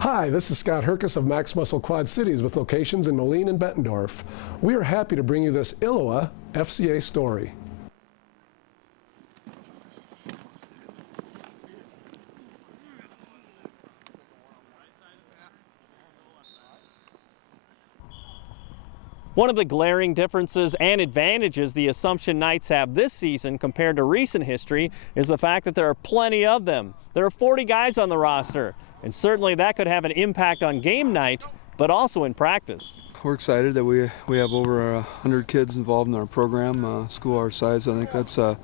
Hi, this is Scott Herkus of Max Muscle Quad Cities with locations in Moline and Bettendorf. We are happy to bring you this ILLOWA FCA story. One of the glaring differences and advantages the Assumption Knights have this season compared to recent history is the fact that there are plenty of them. There are 40 guys on the roster, and certainly that could have an impact on game night, but also in practice. We're excited that we have over 100 kids involved in our program, school our size. I think that's a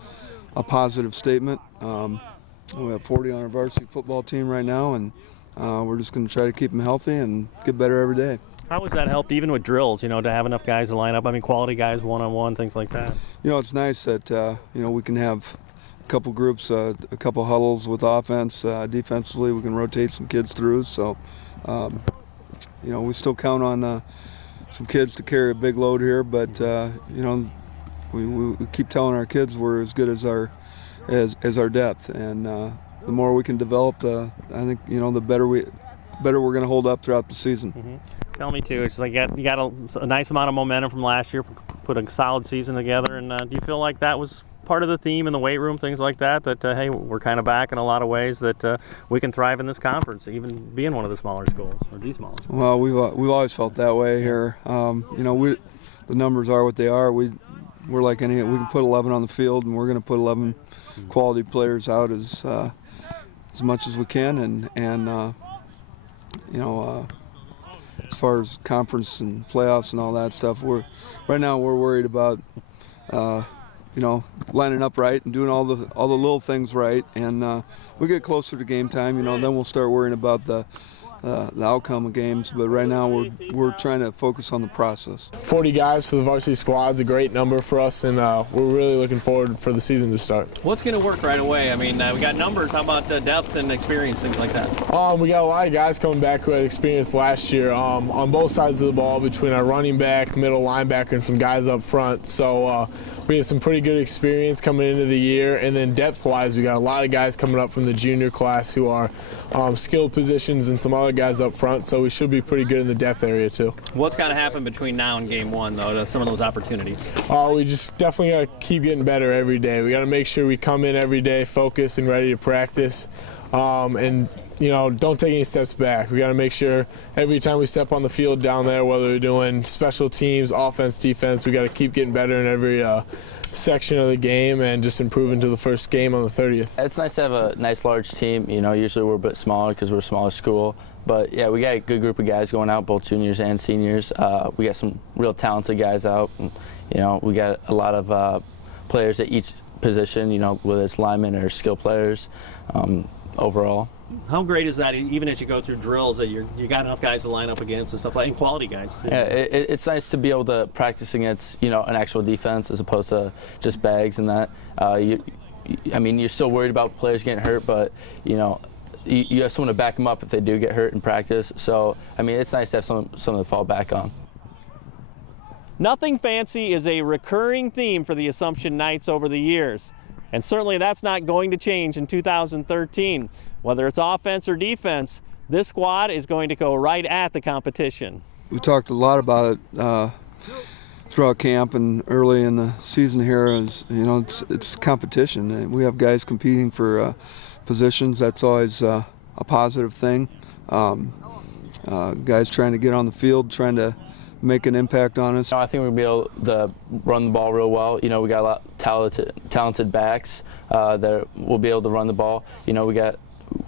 positive statement. We have 40 on our varsity football team right now, and we're just going to try to keep them healthy and get better every day. How has that helped even with drills, to have enough guys to line up? I mean, quality guys, one-on-one, things like that. It's nice that, we can have a couple groups, a couple huddles with offense. Defensively, we can rotate some kids through. So, we still count on some kids to carry a big load here. But, we keep telling our kids we're as good as our depth. And the more we can develop, I think, the better we're going to hold up throughout the season. Mm-hmm. Tell me too, it's like you got a nice amount of momentum from last year, put a solid season together, and do you feel like that was part of the theme in the weight room, things like that, hey, we're kind of back in a lot of ways, that we can thrive in this conference, even being one of the smaller schools, or the smaller schools? Well, we've always felt that way here. The numbers are what they are. We're like we can put 11 on the field, and we're going to put 11 quality players out as much as we can, and as far as conference and playoffs and all that stuff, right now we're worried about lining up right and doing all the little things right, and we get closer to game time, then we'll start worrying about the outcome of games. But right now we're trying to focus on the process. 40 guys for the varsity squad is a great number for us, and we're really looking forward for the season to start. What's going to work right away? I mean, we got numbers. How about depth and experience, things like that? We got a lot of guys coming back who had experience last year on both sides of the ball, between our running back, middle linebacker, and some guys up front. So we have some pretty good experience coming into the year, and then depth-wise, we got a lot of guys coming up from the junior class who are skilled positions, and some other guys up front, so we should be pretty good in the depth area too. What's got to happen between now and game one, though, to some of those opportunities? We just definitely got to keep getting better every day. We got to make sure we come in every day focused and ready to practice, and don't take any steps back. We got to make sure every time we step on the field down there, whether we're doing special teams, offense, defense, we got to keep getting better in every section of the game and just improve into the first game on the 30th. It's nice to have a nice large team. Usually we're a bit smaller because we're a smaller school. But yeah, we got a good group of guys going out, both juniors and seniors. We got some real talented guys out. And, we got a lot of players at each position, whether it's linemen or skill players overall. How great is that, even as you go through drills, that you got enough guys to line up against and stuff like, and quality guys too? Yeah, it's nice to be able to practice against an actual defense as opposed to just bags and that. You're still worried about players getting hurt, but you have someone to back them up if they do get hurt in practice. So it's nice to have someone to fall back on. Nothing fancy is a recurring theme for the Assumption Knights over the years, and certainly that's not going to change in 2013. Whether it's offense or defense, this squad is going to go right at the competition. We talked a lot about it throughout camp and early in the season here. It's competition. We have guys competing for positions. That's always a positive thing. Guys trying to get on the field, trying to make an impact on us. I think we'll be able to run the ball real well. We got a lot of talented backs that will be able to run the ball.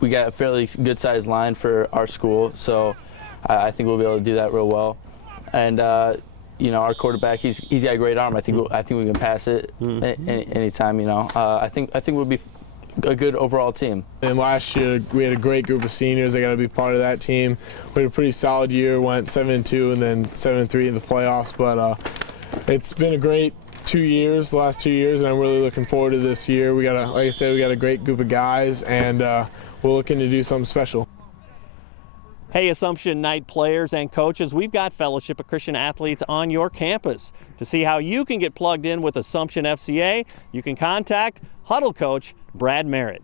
We got a fairly good-sized line for our school, so I think we'll be able to do that real well. And our quarterback, he's got a great arm. I think we can pass it anytime. I think we'll be a good overall team. And last year we had a great group of seniors that got to be part of that team. We had a pretty solid year, went 7-2 and then 7-3 in the playoffs. But it's been a great the last 2 years, and I'm really looking forward to this year. Like I said, we got a great group of guys, and we're looking to do something special. Hey, Assumption Knight players and coaches, we've got Fellowship of Christian Athletes on your campus. To see how you can get plugged in with Assumption FCA, you can contact Huddle Coach Brad Merritt.